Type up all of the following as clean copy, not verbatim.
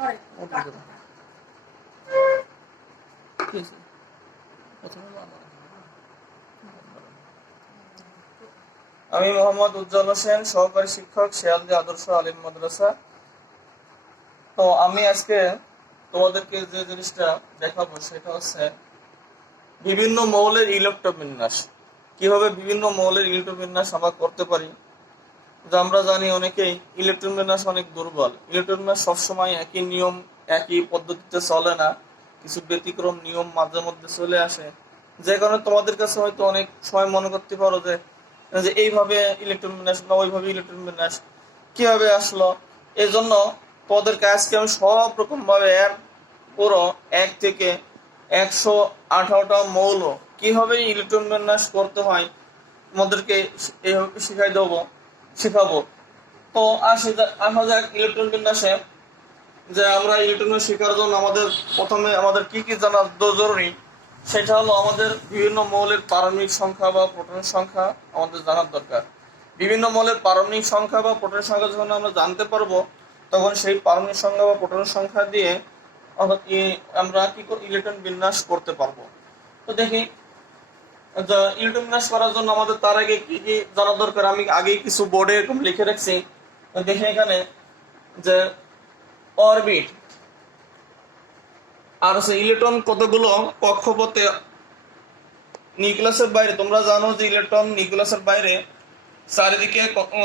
আমি মোহাম্মদ উজ্জ্বল হোসেন, সহকারী শিক্ষক, শিয়ালদী আদর্শ আলিম মাদ্রাসা। তো আমি আজকে তোমাদেরকে যে জিনিসটা দেখাবো সেটা হচ্ছে বিভিন্ন মৌলের ইলেকট্রোবিন্যাস। কিভাবে বিভিন্ন মৌলের ইলেকট্রোবিন্যাস আমরা করতে পারি। যে আমরা জানি অনেকেই ইলেকট্রোবিন্যাস অনেক দুর্বল। ইলেকট্রোবিন্যাস সবসময় একই নিয়ম একই পদ্ধতিতে চলে না, কিছু ব্যতিক্রম নিয়ম মাঝে মধ্যে চলে আসে, যে কারণে তোমাদের কাছে হয়তো অনেক সময় মনে করতে পারো যে এইভাবে ইলেকট্রন বিন্যাস না ওইভাবে ইলেকট্রন বিন্যাস কিভাবে আসলো। এই জন্য তোমাদেরকে আজকে আমি সব রকম ভাবে এর পুরো 1 থেকে 118টা মৌল কিভাবে ইলেকট্রন বিন্যাস করতে হয় তোমাদেরকে এইভাবে শিখাবো। তো আসা যাক ইলেকট্রন বিন্যাসে। যে আমরা ইলেকট্রন শেখার জন্য প্রথমে আমাদের কি কি জানা জরুরি, সেটা হলো আমাদের বিভিন্ন মৌলের পারমাণবিক সংখ্যা বা প্রোটনের সংখ্যা আমাদের জানার দরকার। বিভিন্ন মৌলের পারমাণবিক সংখ্যা বা প্রোটনের সংখ্যা যখন আমরা জানতে পারবো, তখন সেই পারমাণবিক সংখ্যা বা প্রোটনের সংখ্যা দিয়ে আমরা কি ইলেকট্রন বিন্যাস করতে পারবো। তো দেখি, ইলেকট্রন বিন্যাস করার জন্য আমাদের তার আগে কি কি জানা দরকার আমি আগেই কিছু বোর্ডে এরকম লিখে রাখছি। দেখি এখানে যে অরবিট আর হচ্ছে ইলেকট্রন কতগুলো কক্ষপথে নিউক্লিয়াসের বাইরে। তোমরা জানো যে ইলেকট্রন নিউক্লিয়াসের বাইরে চারিদিকে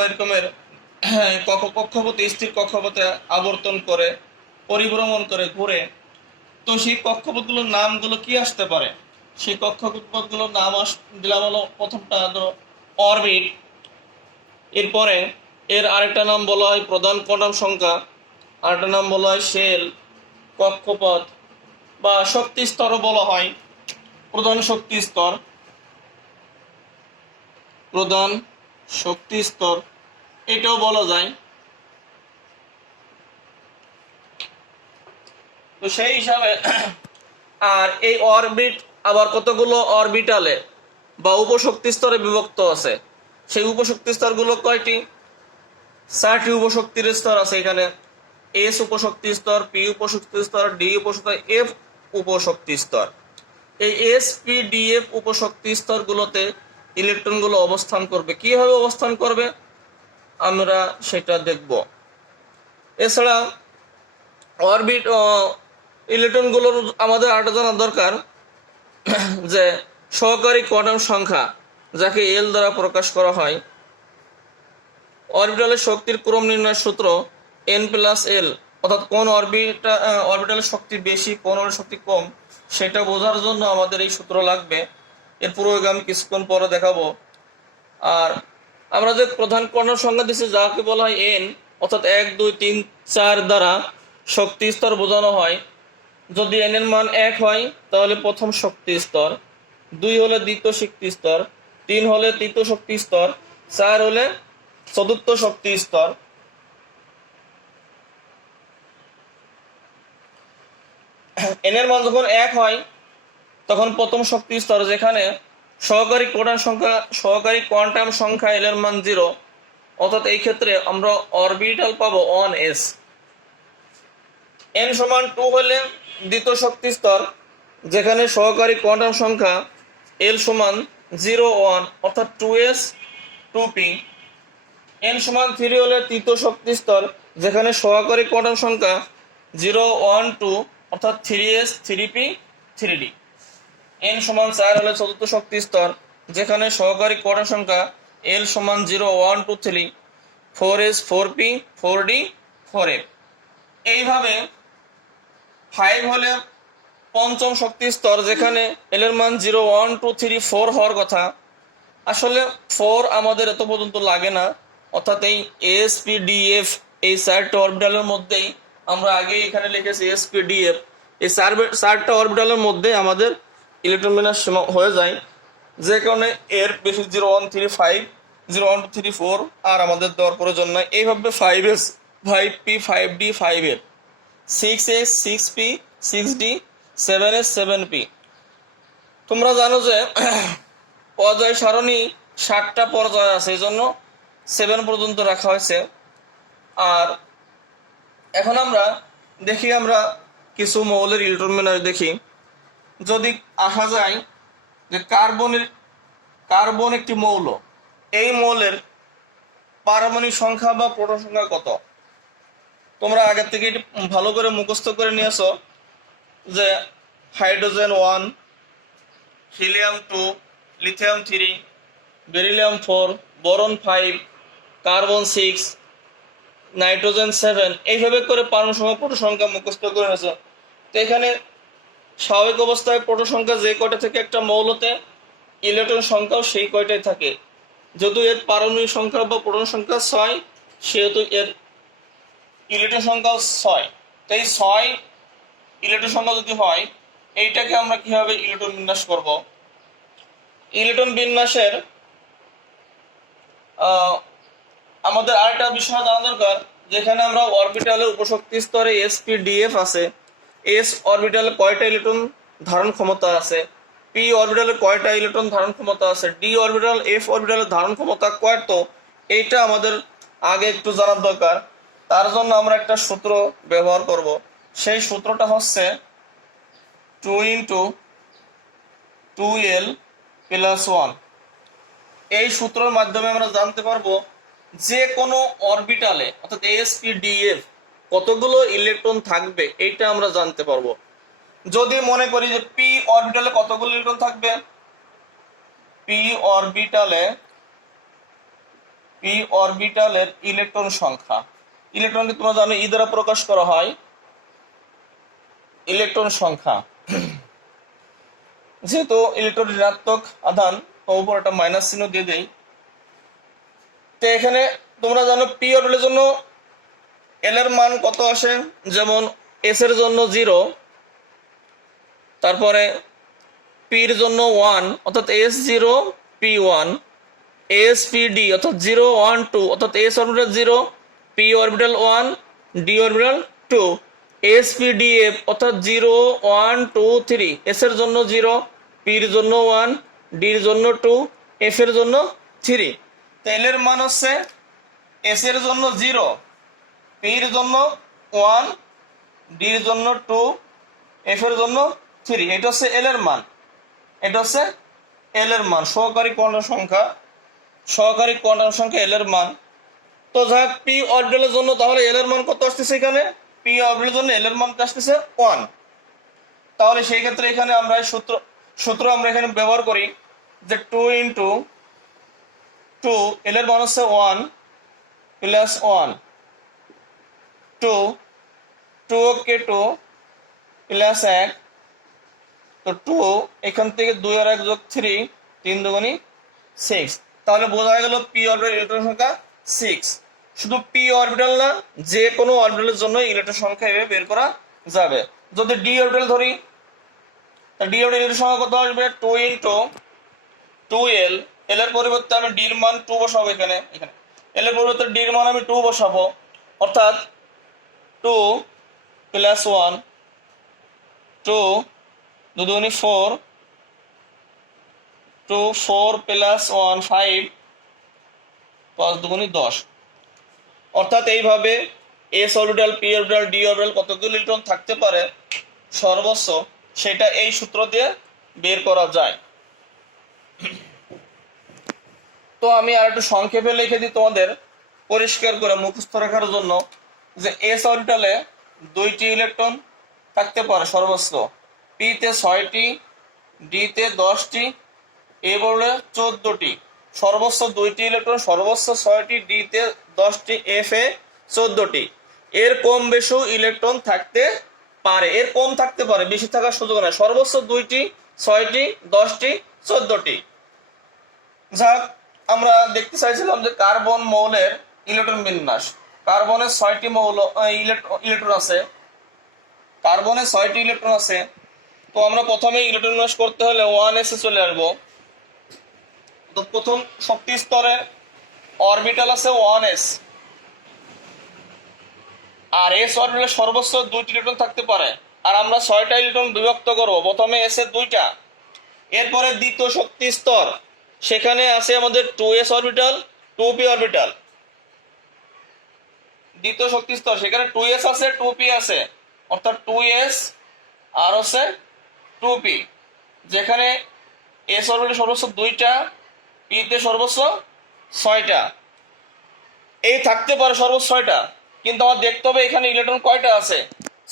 এরকমের কক্ষপথে স্থির কক্ষপথে আবর্তন করে, পরিভ্রমণ করে, ঘুরে। তো সেই কক্ষপথগুলোর নামগুলো কি আসতে পারে, সেই কক্ষপথগুলোর নাম দিলাম হলো প্রথমটা ধরো অরবিট। এরপরে এর আরেকটা নাম বলা হয় প্রধান কোয়ান্টাম সংখ্যা, আরেকটা নাম বলা হয় শেল, কক্ষপথ বা শক্তি স্তরও বলা হয়। প্রধান শক্তি স্তর, প্রধান শক্তি স্তর এটাও বলা যায়। তো সেই হিসাবে আর এই অরবিট আবার কতগুলো অরবিটালে বা উপশক্তি স্তরে বিভক্ত আছে। সেই উপশক্তি স্তরগুলো কয়টি? 4টি উপশক্তির স্তর আছে এখানে। এস উপশক্তি স্তর, পি উপশক্তি স্তর, ডি উপশক্তি, এফ উপশক্তি স্তর। এই এস পি ডি এফ উপশক্তি স্তরগুলোতে ইলেকট্রনগুলো অবস্থান করবে। কিভাবে অবস্থান করবে আমরা সেটা দেখব। এছাড়া অরবিট ইলেকট্রনগুলোর আমাদের আরেকটা জানার দরকার যে সহকারী কোয়ান্টাম সংখ্যা, যাকে এল দ্বারা প্রকাশ করা হয়। অরবিটালের শক্তির ক্রম নির্ণয়ের সূত্র n+l, অর্থাৎ কোন অরবিটালের শক্তি বেশি কোন শক্তি কম সেটা বোঝার জন্য আমাদের এই সূত্র লাগবে। এর প্রয়োগ আমি কিছুক্ষণ পরে দেখাবো। আর আমরা যে প্রধান কোয়ান্টাম সংখ্যা দিচ্ছি যাকে বলা হয় n, অর্থাৎ 1 2 3 4 দ্বারা শক্তি স্তর বোঝানো হয়। যদি n এর মান 1 হয় তাহলে প্রথম শক্তি স্তর, 2 হলে দ্বিতীয় শক্তি স্তর, 3 হলে তৃতীয় শক্তি স্তর, 4 হলে চতুর্থ শক্তি স্তর। n এর মান যখন 1 হয় তখন প্রথম শক্তি স্তর, যেখানে সহকারী কোয়ান্টাম সংখ্যা l এর মান 0, অর্থাৎ এই ক্ষেত্রে আমরা অরবিটাল পাবো 1s। n সমান 2 হলে দ্বিতীয় শক্তি স্তর, যেখানে সহকারী কোয়ান্টাম সংখ্যা l সমান 0 1, অর্থাৎ 2s 2p। n সমান 3 হলে তৃতীয় শক্তি স্তর, যেখানে সহকারী কোয়ান্টাম সংখ্যা 0 1 2, অর্থাৎ 3s 3p 3d। n সমান 4 হলে চতুর্থ শক্তি স্তর, যেখানে সহকারী কোয়ান্টাম সংখ্যা l সমান 0 1 2 3, 4s 4p 4d 4f। এইভাবে 5 হলে পঞ্চম শক্তি স্তর, যেখানে l এর মান 0 1 2 3 4 হওয়ার কথা। আসলে 4 আমাদের এত পর্যন্ত লাগে না, অর্থাৎ এই এসপিডিএফ এই 4টা অরবিটালের মধ্যেই আমরা আগে এখানে লিখেছি এসপিডিএফ, এই 4টা অরবিটালের মধ্যে আমাদের ইলেকট্রন বিন্যাস হয়ে যায়, যে কারণে এর বেশি 0 1 3 5 0 1 2 3 4 আর আমাদের দেওয়ার প্রয়োজন নাই। এইভাবে 5s 5p 5d 5f, 6s 6p 6d, 7s 7p। তোমরা জানো যে পর্যায় সারণী 7টা পর্যায় আছে, এই জন্য 7 পর্যন্ত রাখা হয়েছে। আর এখন আমরা দেখি আমরা কিছু মৌলের ইলেকট্রন বিন্যাস দেখি। যদি আসা যায় যে কার্বন একটি মৌল, এই মৌলের পারমাণবিক সংখ্যা বা প্রোটন সংখ্যা কত? তোমরা আগে থেকে এটি ভালো করে মুখস্থ করে নিয়েছো যে hydrogen 1, helium 2, lithium 3, beryllium 4, boron 5, carbon 6, nitrogen 7, এইভাবে করে পারমাণবিক সংখ্যা প্রোটন সংখ্যা মুখস্থ করে নিয়েছো। তো এখানে স্বাভাবিক অবস্থায় প্রোটন সংখ্যা যে কয়টা থেকে একটা মৌলতে, ইলেকট্রন সংখ্যাও সেই কয়টাই থাকে। যেহেতু এর পারমাণবিক সংখ্যা বা প্রোটন সংখ্যা 6, সেহেতু এর ইলেকট্রন সংখ্যাও 6। তো এই 6 ইলেকট্রন সংখ্যা যদি হয়, এইটাকে আমরা কিভাবে ইলেকট্রন বিন্যাস করব? ইলেকট্রন বিন্যাসের আমাদের আরেকটা বিষয় জানা দরকার, যেখানে আমরা অরবিটালের উপশক্তি স্তরে sp-df আছে, s অরবিটালে কয়টা ইলেকট্রন ধারণ ক্ষমতা আছে, p অরবিটালে কয়টা ইলেকট্রন ধারণ ক্ষমতা আছে, d অরবিটাল f অরবিটালের ধারণ ক্ষমতা কত, এইটা আমাদের আগে একটু জানার দরকার। তার জন্য আমরা একটা সূত্র ব্যবহার করব। সেই সূত্রটা হচ্ছে 2 × 2l + 1। এই সূত্রের মাধ্যমে আমরা জানতে পারবো যে কোনো অরবিটালে অর্থাৎ sp-df কতগুলো ইলেকট্রন থাকবে, এইটা আমরা জানতে পারবো। যদি মনে করি যে p অরবিটালে কতগুলো ইলেকট্রন থাকবে, p অরবিটালের ইলেকট্রন সংখ্যা, ইলেকট্রনকে তোমরা জানো ই দ্বারা প্রকাশ করা হয়, ইলেকট্রন সংখ্যা। যেহেতু ইলেকট্রন ঋণাত্মক আধান, তো উপর একটা মাইনাস চিহ্ন দিয়ে দেই। তো এখানে তোমরা জানো পি অরবিটালের জন্য এল এর মান কত আসে, যেমন এস এর জন্য 0, তারপরে পির জন্য 1 অর্থাৎ s0 p1, spd অর্থাৎ 0 1 2 অর্থাৎ s orbital 0, p orbital 1, d orbital 2, spdf অর্থাৎ 0 1 2 3, s এর জন্য 0, p এর জন্য 1, d এর জন্য 2, f এর জন্য 3। তো l এর মান হচ্ছে s এর জন্য 0, p এর জন্য 1, d এর জন্য 2, f এর জন্য 3। এটা হচ্ছে l এর মান, এটা হচ্ছে l এর মান, সহকারী কোয়ান্টাম সংখ্যা l এর মান। তো যাক p অরবিটালের জন্য তাহলে l এর মান কত আসতেছে, এখানে p অরবিটালের জন্য l এর মান আসতেছে 1। তাহলে সেই ক্ষেত্রে এখানে আমরা সূত্র আমরা এখানে ব্যবহার করি যে 2 × 2, l এর মান হচ্ছে 1 + 1, 2 2 কে 2 + 1, তো 2 এখান থেকে 2 আর 1 যোগ 3, 3 × 2 = 6। তাহলে বোঝা গেল পি অরবিটাল ইলেকট্রন সংখ্যা 6। শুধু পি অরবিটাল না, যে কোনো অরবিটালের জন্য ইলেকট্রন সংখ্যা এভাবে বের করা যাবে। যদি ডি অরবিটাল ধরি, ডি অরবিটাল ইলেকট্রন সংখ্যা কত আসবে, 2 × 2l, এল এর পরিবর্তে আমি ডি এর মান 2 বসাবো, এখানে এল এর পরিবর্তে ডি এর মান আমি 2 বসাবো, অর্থাৎ 2 + 1, 2 2 × 4, 2 4 + 1 5, 5 2 × 10। অর্থাৎ এইভাবে S orbital, P orbital, D orbital কতগুলো ইলেকট্রন থাকতে পারে সর্বোচ্চ, সেটা এই সূত্র দিয়ে বের করা যায়। তো আমি আর একটু সংক্ষেপে লিখে দিই তোমাদের পরিষ্কার করে মুখস্থ রাখার জন্য, যে এস অরবিটালে 2টি ইলেকট্রন থাকতে পারে সর্বোচ্চ, পি তে 6টি, ডি তে 10টি, এ বলে 14টি। সর্বোচ্চ 2টি ইলেকট্রন, সর্বোচ্চ 6টি, ডি তে 10টি, এফ এ 14টি। এর কম বেশি ইলেকট্রন থাকতে পারে, এর কম থাকতে পারে, বেশি থাকার সুযোগ নেই। সর্বোচ্চ 2টি, 6টি, 10টি, 14টি। যাক, আমরা দেখতে চাইছিলাম যে কার্বন মৌলের ইলেকট্রন বিন্যাস। কার্বনের 6টি ইলেকট্রন আছে, কার্বনের 6টি ইলেকট্রন আছে। তো আমরা প্রথমে ইলেকট্রন বিন্যাস করতে হলে 1s এ চলে আসবো। তো প্রথম শক্তি স্তরে অরবিটাল আছে 1s, আর এস অরবিটালে সর্বোচ্চ 2টি ইলেকট্রন থাকতে পারে। আর আমরা 6টা ইলেকট্রন বিভক্ত করব, প্রথমে এস এর 2টা, এরপরে দ্বিতীয় শক্তি স্তর, সেখানে আছে আমাদের 2s অরবিটাল, 2p অরবিটাল। দ্বিতীয় শক্তি স্তর, সেখানে 2s আছে, 2p আছে। অর্থাৎ 2s আর হচ্ছে 2p, যেখানে s অরবিটাল সর্বোচ্চ 2টা, p তে সর্বোচ্চ 6টা। এই থাকতে পারে সর্বোচ্চ 6টা, কিন্তু আমার দেখতে হবে এখানে ইলেকট্রন কয়টা আছে।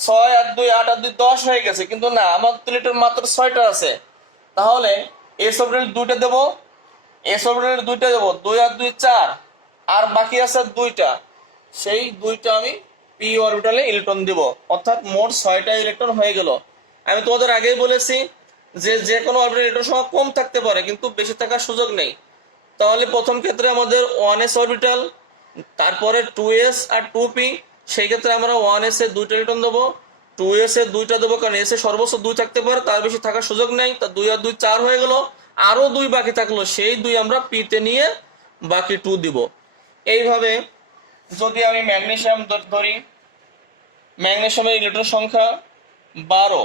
6 আর 2 8 আর 2 10 হয়ে গেছে, কিন্তু না, আমার ইলেকট্রন মাত্র 6টা আছে। তাহলে s অরবিটাল 2টা দেবো, s অরবিটাল 2টা দেবো, 2 আর 2 4, আর বাকি আছে 2টা, সেই 2টা আমি p অরবিটালে ইলেকট্রন দেব, অর্থাৎ মোট 6টা ইলেকট্রন হয়ে গেল। আমি তোমাদের আগেই বলেছি যে যে কোনো অরবিটাল ইলেকট্রন সংখ্যা কম থাকতে পারে, কিন্তু বেশি থাকার সুযোগ নেই। তাহলে প্রথম ক্ষেত্রে আমাদের 1s অরবিটাল, তারপরে 2s আর 2p, সেই ক্ষেত্রে আমরা 1s এ 2টা ইলেকট্রন দেবো, 2s এ 2টা দেবো, কারণ s এ সর্বোচ্চ 2 থাকতে পারে, তার বেশি থাকার সুযোগ নেই। তা 2 আর 2 4 হয়ে গেল, আরো 2 বাকি থাকলো, সেই 2 আমরা p তে নিয়ে বাকি 2 দিব। এইভাবে যদি আমি ম্যাগনেসিয়াম ধরি, ম্যাগনেসিয়ামের ইলেকট্রন সংখ্যা 12,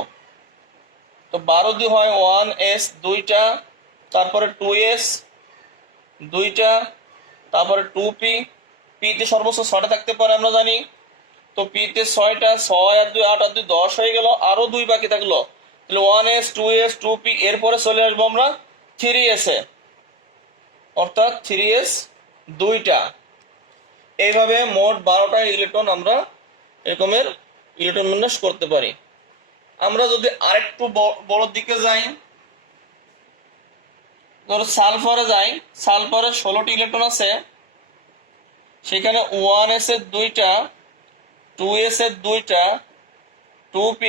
তো 12 দিয়ে হয় 1s 2টা, তারপরে 2s 2টা, তারপরে 2p, p তে সর্বোচ্চ 6টা থাকতে পারে আমরা জানি। তো p তে 6টা, 6 আর 2 8 আর 2 10 হয়ে গেল, আরো 2 বাকি থাকলো, তাহলে 1s 2s 2p, এরপরে চলে আসবো আমরা 3s এ, অর্থাৎ 3s 2টা। এইভাবে মোট 12টা ইলেকট্রন আমরা এরকমের ইলেকট্রন বিন্যাস করতে পারি। আমরা যদি আরেকটু বড় দিকে যাই, ধরো সালফারে যাই, সালফারে 16টি ইলেকট্রন আছে, সেখানে 1s এর 2টা, 2s এর 2টা, 2p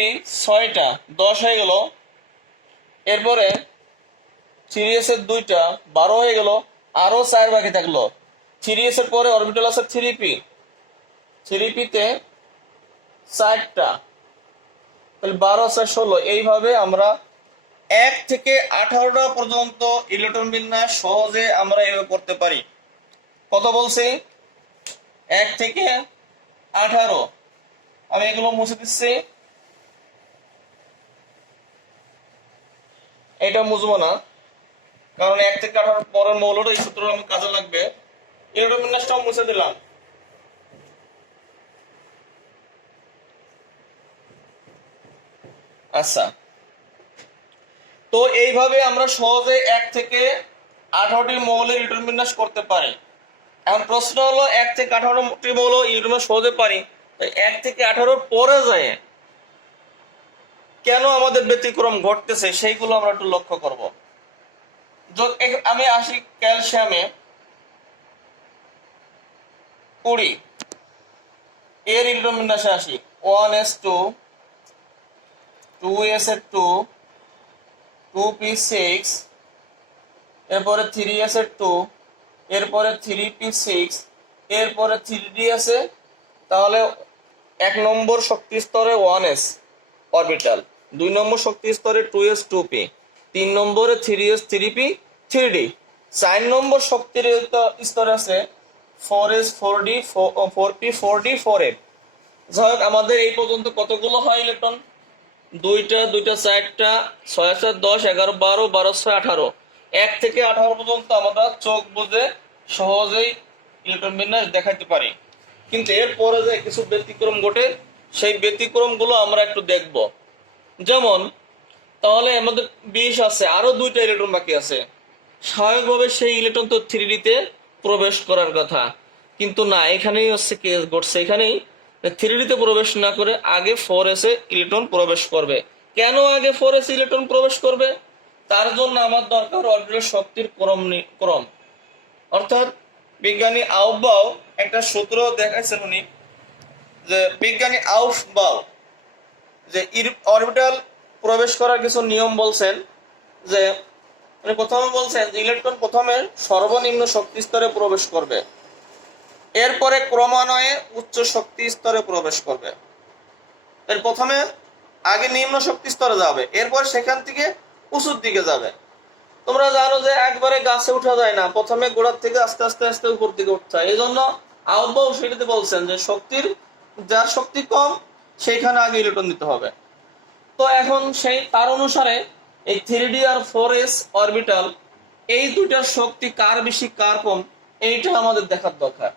6টা, 10 হয়ে গেল। এরপরে 3s এর 2টা, 12 হয়ে গেল, আরো 4 বাকি থাকলো। 3s এর পরে অরবিটাল আছে 3p, 3p তে 4টা, তাহলে 12 আর 16। এইভাবে আমরা 1 থেকে 18টা পর্যন্ত ইলেকট্রন বিন্যাস সহজে আমরা এভাবে করতে পারি। কত বলছি? 1 থেকে 18। আমি এগুলো মুছে দিচ্ছি, এটা মুছবো না, কারণ 1 থেকে 18 পরের মৌলটা এই সূত্র আমার কাজে লাগবে। ইলেকট্রন বিন্যাসটাও মুছে দিলাম। আচ্ছা, তো এইভাবে আমরা সহজে 1 থেকে 18টি মৌলের ইলেকট্রন বিন্যাস করতে পারি। এখন প্রশ্ন হলো 1 থেকে 18টি মৌল ইলেকট্রন বিন্যাস সহজে পারি, 1 থেকে 18 পরে যায় কেন আমাদের ব্যতিক্রম ঘটতেছে, সেইগুলো আমরা একটু লক্ষ্য করব। আমি আসি ক্যালসিয়ামে 20 এর ইলেকট্রন বিন্যাসে আসি। 1s2, 2s এর 2, 2p6, এরপরে 3s এর 2, এরপরে 3p6, এরপরে 3d আছে। তাহলে 1 নম্বর শক্তি স্তরে 1s অরবিটাল, 2 নম্বর শক্তি স্তরে 2s 2p, 3 নম্বরে 3s 3p 3d, 4 নম্বর শক্তির স্তরে আছে 4s 4d 4p 4d 4f। যাই হোক, আমাদের এই পর্যন্ত কতগুলো হয় ইলেকট্রন? 2টা 2টা 4টা, 6 4 10 11 12 12 6 18। 1 থেকে 18 পর্যন্ত আমরা চোখ বুঝে সহজেই ইলেকট্রন বিন্যাস দেখাতে পারি, কিন্তু এরপরে যে কিছু ব্যতিক্রম ঘটে, সেই ব্যতিক্রমগুলো আমরা একটু দেখব। যেমন, তাহলে আমাদের 20 আছে, আরো 2টা ইলেকট্রন বাকি আছে, স্বাভাবিকভাবে সেই ইলেকট্রন তো 3d তে প্রবেশ করার কথা, কিন্তু না, এখানেই হচ্ছে কেস ঘটছে। এখানেই 3d তে প্রবেশ না করে আগে 4s এ ইলেকট্রন প্রবেশ করবে। কেন আগে 4s ইলেকট্রন প্রবেশ করবে? তার জন্য আমার দরকার অরবিটাল শক্তির ক্রম। অর্থাৎ বিজ্ঞানী আউফবাউ একটা সূত্র দেখাইছেন উনি, যে বিজ্ঞানী আউফবাউ যে অরবিটাল প্রবেশ করার কিছু নিয়ম বলছেন, যে প্রথমে বলছেন যে ইলেকট্রন প্রথমে সর্বনিম্ন শক্তি স্তরে প্রবেশ করবে, এরপরে ক্রমান্বয়ে উচ্চ শক্তি স্তরে প্রবেশ করবে। এর প্রথমে আগে নিম্ন শক্তি স্তরে যাবে, এরপর সেখান থেকে উঁচুর দিকে যাবে। তোমরা জানো যে একবারে গাছে উঠা যায় না, প্রথমে গোড়ার থেকে আস্তে আস্তে আস্তে উপর দিকে উঠতে হয়। এই জন্য আউফবাউ সেটাতে বলছেন যে শক্তির, যার শক্তি কম সেইখানে আগে ইলেকট্রন দিতে হবে। তো এখন তার অনুসারে এই 3d আর 4s অরবিটাল, এই দুইটার শক্তি কার বেশি কার কম, এইটা আমাদের দেখার দরকার।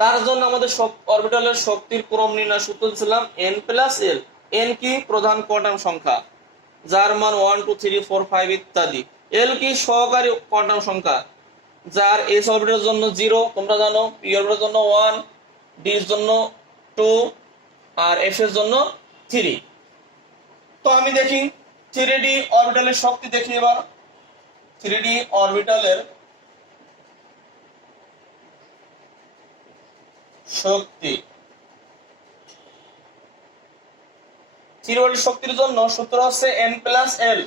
তার জন্য আমাদের অরবিটালের শক্তির ক্রম নির্ণয় সূত্র ছিলাম n+l। এন কি প্রধান কোয়ান্টাম সংখ্যা যার মান 1 2 3 4 5 ইত্যাদি। এল কি সহকারী কোয়ান্টাম সংখ্যা যার এস অরবিটালের জন্য 0 তোমরা জানো, পি অরবিটালের জন্য 1, ডি এর জন্য 2 আর এফ এর জন্য 3। তো আমি দেখি 3D অরবিটালের শক্তি দেখি এবার। 3D অরবিটালের শক্তি, 3D শক্তির জন্য সূত্র হচ্ছে n+l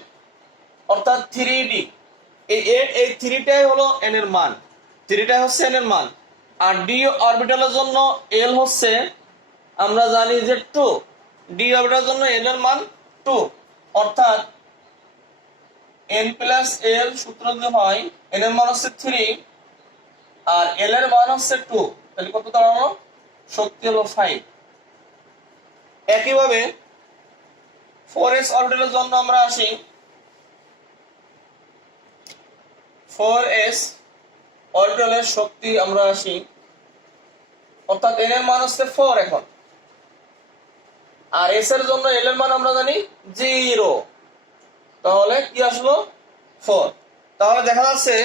অর্থাৎ 3D। এই 3টাই হলো n এর মান, 3টাই হচ্ছে n এর মান। আর ডি অরবিটালের জন্য l হচ্ছে আমরা জানি যে 2, ডি অরবিটালের জন্য n এর মান 2 অর্থাৎ n+l সূত্র যদি হয় n এর মান হচ্ছে 3 আর l এর মান হচ্ছে 2, তাহলে কত দাঁড়ালো? শক্তি হলো 5। একইভাবে 4s অরবিটালের জন্য আমরা আসি। 4s অরবিটালের শক্তি আমরা আসি অর্থাৎ n এর মান হচ্ছে 4 এখন, আর s এর জন্য l এর মান আমরা জানি 0, তাহলে কি আসলো? 4। তাহলে দেখা যাচ্ছে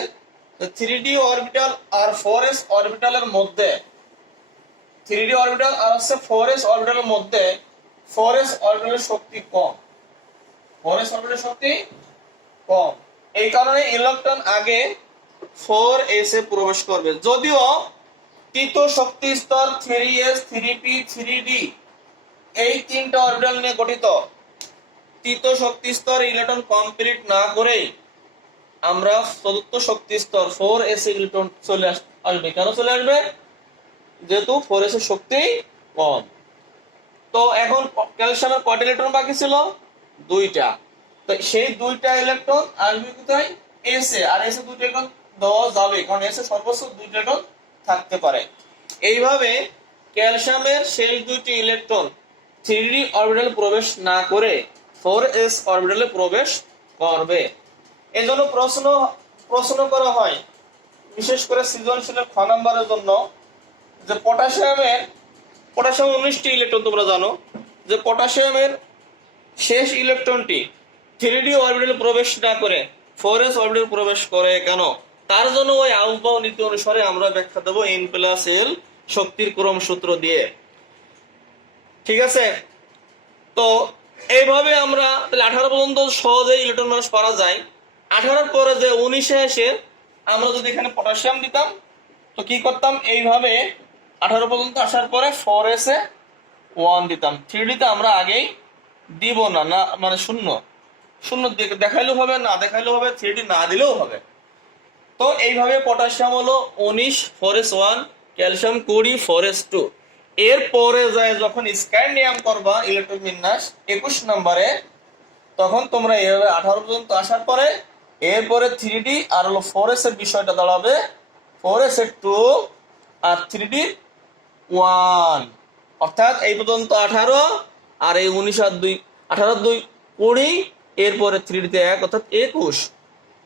3D অরবিটাল আর 4s অরবিটালের মধ্যে, 3D অরবিটাল আর হচ্ছে 4s অরবিটালের মধ্যে 4s অরবিটালের শক্তি কম, 4s অরবিটালের শক্তি কম। এই কারণে ইলেকট্রন আগে 4s এ প্রবেশ করবে। যদিও তৃতীয় শক্তি স্তর 3s 3p 3d এই তিনটা অরবিটাল নিয়ে গঠিত, তৃতীয় শক্তি স্তর ইলেকট্রন কমপ্লিট না করেই আমরা চতুর্থ শক্তি স্তর 4s ইলেকট্রন চলে আসবে। কেন চলে আসবে? যেহেতু 4s এর শক্তি কম। তো এখন ক্যালসিয়ামের কয়টা ইলেকট্রন বাকি ছিল? 2টা। তো সেই 2টা ইলেকট্রন আসবে কোথায়? s এ। আর s এ 2টা ইলেকট্রন দেওয়া যাবে কারণ s এ সর্বোচ্চ 2টা ইলেকট্রন থাকতে পারে। এইভাবে ক্যালসিয়ামের শেষ 2টি ইলেকট্রন 3D অরবিটালে প্রবেশ না করে 4s অরবিটালে প্রবেশ করবে। এজন্য প্রশ্ন করা হয় বিশেষ করে সৃজনশীলের খ নাম্বারের জন্য যে পটাশিয়াম 19টি ইলেকট্রন, তোমরা জানো যে পটাশিয়ামের শেষ ইলেকট্রনটি 3D অরবিটালে প্রবেশ না করে 4s অরবিটালে প্রবেশ করে কেন? তার জন্য ওই আউসবাউ নীতি অনুসারে আমরা ব্যাখ্যা দেব n+l শক্তির ক্রম সূত্র দিয়ে। ঠিক আছে? তো এইভাবে আমরা তাহলে 18 পর্যন্ত সহজেই ইলেকট্রন মানুষ করা যায়। 18 পরে যে 19-এ এসে আমরা যদি এখানে পটাশিয়াম দিতাম তো কি করতাম? এইভাবে 18 পর্যন্ত আসার পরে 4s এ 1 দিতাম। 3D তে আমরা আগেই দিব না, মানে শূন্য দেখাইলেও হবে, না দেখাইলেও হবে, 3D না দিলেও হবে। তো এইভাবে পটাশিয়াম হলো 19 4s 1, ক্যালসিয়াম 20 4s 2। এরপরে যায় যখন স্ক্যান্ডিয়াম করবা ইলেকট্রন বিন্যাস 21 নম্বরে, তখন তোমরা এইভাবে 18 পর্যন্ত আসার পরে এরপরে 3D আর হলো 4s এর বিষয়টা দাঁড়াবে 4s এর 2 আর 3D 1, অর্থাৎ এই পর্যন্ত 18 আর এই 19 আর 2 18 2 20, এরপরে 3D তে 1 অর্থাৎ 21।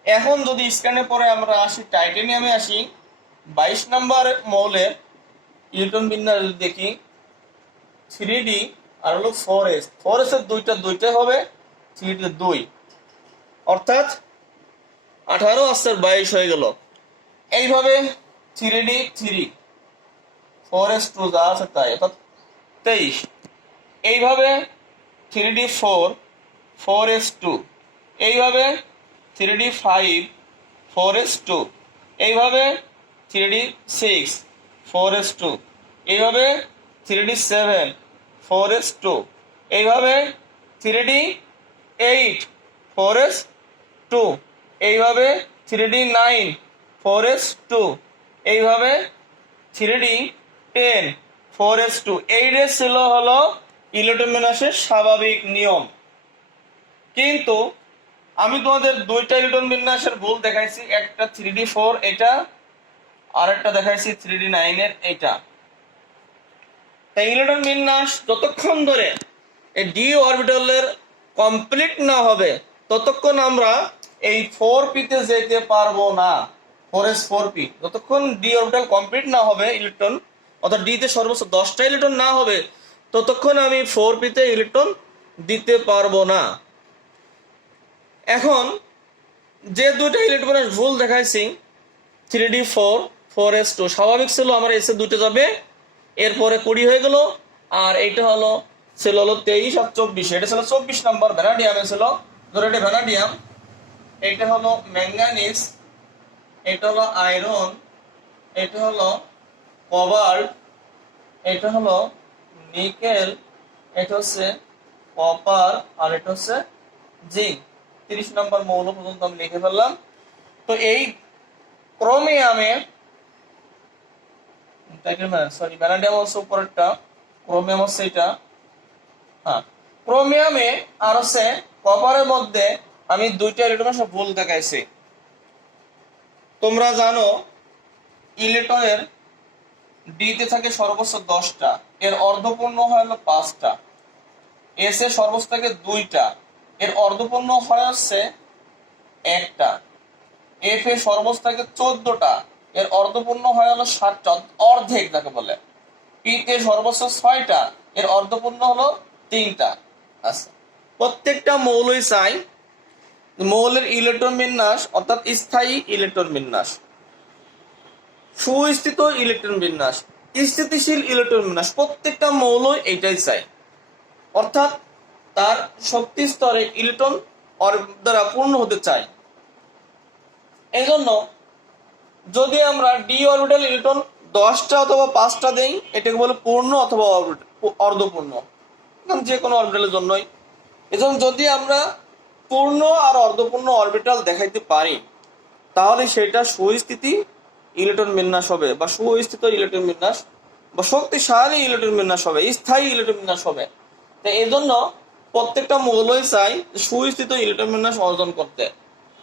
এখন যদি স্ক্যানের পরে আমরা আসি টাইটানিয়ামে আসি 22 নম্বর মৌলের ইলেকট্রন বিন্যাস দেখি 3D আর হলো 4s এর দুইটা হবে 3D তে 2, অর্থাৎ 18 আর 22 হয়ে গেল। এইভাবে 3D 3 4s 2 যা আছে তাই অর্থাৎ 23। এইভাবে 3D 4 4s 2, এইভাবে 3D 5 4s 2, এইভাবে 3D 6 4s 2, এইভাবে 3D 7 4s 2, এইভাবে 3D 8 4s 2, এইভাবে 3D 9 4s 2, এইভাবে 3D 10 4s 2। এইটাই ছিল হলো ইলেকট্রন বিন্যাসের স্বাভাবিক নিয়ম। কিন্তু আমি তোমাদের দুইটা ইলেকট্রন বিন্যাসের ভুল দেখাইছি, একটা 3D 4 এটা আর একটা দেখাইছি 3D 9 এর এটা। তাই ইলেকট্রন বিন্যাস যতক্ষণ ধরে এই ডি অরবিটালের কমপ্লিট না হবে ততক্ষণ আমরা এই 4p তে যেতে পারবো না। 4s 4p যতক্ষণ ডি অরবিটাল কমপ্লিট না হবে ইলেকট্রন, অর্থাৎ ডি তে সর্বোচ্চ 10টা ইলেকট্রন না হবে ততক্ষণ আমি 4p তে ইলেকট্রন দিতে পারবো না। এখন যে দুইটা ইলেকট্রন ভুল দেখাইছি 3d4 4s2 স্বাভাবিক ছিল আমার এসে দুটো যাবে, এরপরে 20 হয়ে গেল, আর এইটা ছিল 23 আর 24, এটা ছিল 24 নম্বর ভ্যানাডিয়ামে ছিল, ধরো এটা ভ্যানাডিয়াম, এটা হলো ম্যাঙ্গানিজ, এটা হলো আয়রন, এটা হলো কোবাল্ট, এটা হলো নিকেল, এটা হচ্ছে কপার, আর এটা হচ্ছে জিঙ্ক। 30 নম্বর মৌল পর্যন্ত আমি লিখে ফেললাম। তো এই ক্রোমিয়ামে ভ্যানাডিয়াম হচ্ছে উপরেরটা, ক্রোমিয়াম হচ্ছে এটা। হ্যাঁ, ক্রোমিয়ামে আর হচ্ছে কপারের মধ্যে আমি দুইটা ইলেকট্রন ভুল দেখাইছি। তোমরা জানো ইলেকট্রনের ডিতে থাকে সর্বোচ্চ 10টা, এর অর্ধপূর্ণ হয় হলো 5টা, এস এ সর্বোচ্চ থাকে 2টা, এর অর্ধপূর্ণ হয় হচ্ছে 1টা, এফ এ সর্বোচ্চ থাকে 14টা, এর অর্ধপূর্ণ হয় হলো 7টা, অর্ধেক যাকে বলে। পি তে সর্বোচ্চ 6টা, এর অর্ধপূর্ণ হলো 3টা। আচ্ছা, প্রত্যেকটা মৌলই চাই মৌলের ইলেকট্রন বিন্যাস অর্থাৎ স্থায়ী ইলেকট্রন বিন্যাস, সুস্থিত ইলেকট্রন বিন্যাস, স্থিতিশীল ইলেকট্রন বিন্যাস, প্রত্যেকটা মৌলই এইটাই চাই, অর্থাৎ তার শক্তি স্তরে ইলেকট্রন দ্বারা পূর্ণ হতে চাই। এজন্য যদি আমরা ডি অরবিটাল ইলেকট্রন 10টা অথবা 5টা দেই, এটাকে বলে পূর্ণ অথবা অর্ধপূর্ণ, যে কোনো অরবিটালের জন্যই। এজন্য যদি আমরা পূর্ণ আর অর্ধপূর্ণ অরবিটাল দেখাইতে পারি, তাহলে সেটা সুস্থিতি ইলেকট্রন বিন্যাস হবে, বা সুস্থিত ইলেকট্রন বিন্যাস, বা শক্তিশালী ইলেকট্রন বিন্যাস হবে, স্থায়ী ইলেকট্রন বিন্যাস হবে। তো এই জন্য প্রত্যেকটা মৌলই চাই সুস্থিত ইলেকট্রন বিন্যাস অর্জন করতে।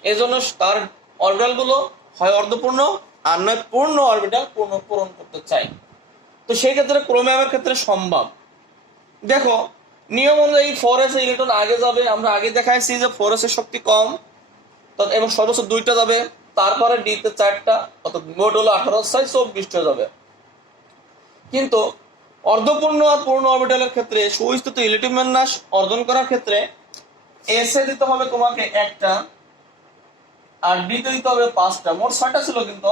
এজন্য তার অরবিটাল গুলো হয় অর্ধপূর্ণ আর নয় পূর্ণ অরবিটাল পূরণ করতে চাই। তো সেই ক্ষেত্রে ক্রোমিয়ামের ক্ষেত্রে সম্ভব। দেখো নিয়ম অনুযায়ী 4s ইলেকট্রন আগে যাবে, আমরা আগে দেখাইছি যে 4s এর শক্তি কম, এবং সর্বোচ্চ 2টা যাবে, তারপরে ডি তে 4টা, অর্থাৎ মোট হলো 18/24টা যাবে। কিন্তু অর্ধপূর্ণ আর পূর্ণ অরবিটালের ক্ষেত্রে সুস্থিত ইলেকট্রন বিন্যাস অর্জন করার ক্ষেত্রে এস এ দিতে হবে তোমাকে 1টা, আর ডি তে দিতে হবে 5টা, মোট 6টা ছিল, কিন্তু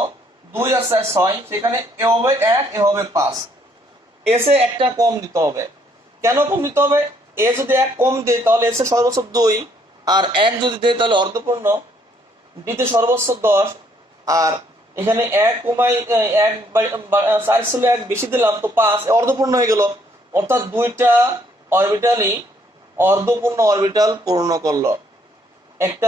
2 আর 4 6, সেখানে এ হবে 1, এ হবে 5, এস এ 1টা কম দিতে হবে। কেন কম দিতে হবে? এ যদি 1 কম দেয় তাহলে এস এ সর্বোচ্চ 2, আর 1 যদি দেয় তাহলে অর্ধপূর্ণ, ডিতে সর্বোচ্চ 10, আর এখানে 1 কমাই 1 4 ছিল 1 বেশি দিলাম তো 5, অর্ধপূর্ণ হয়ে গেল, অর্থাৎ 2টা অরবিটালই অর্ধপূর্ণ অরবিটাল পূর্ণ করলো। একটা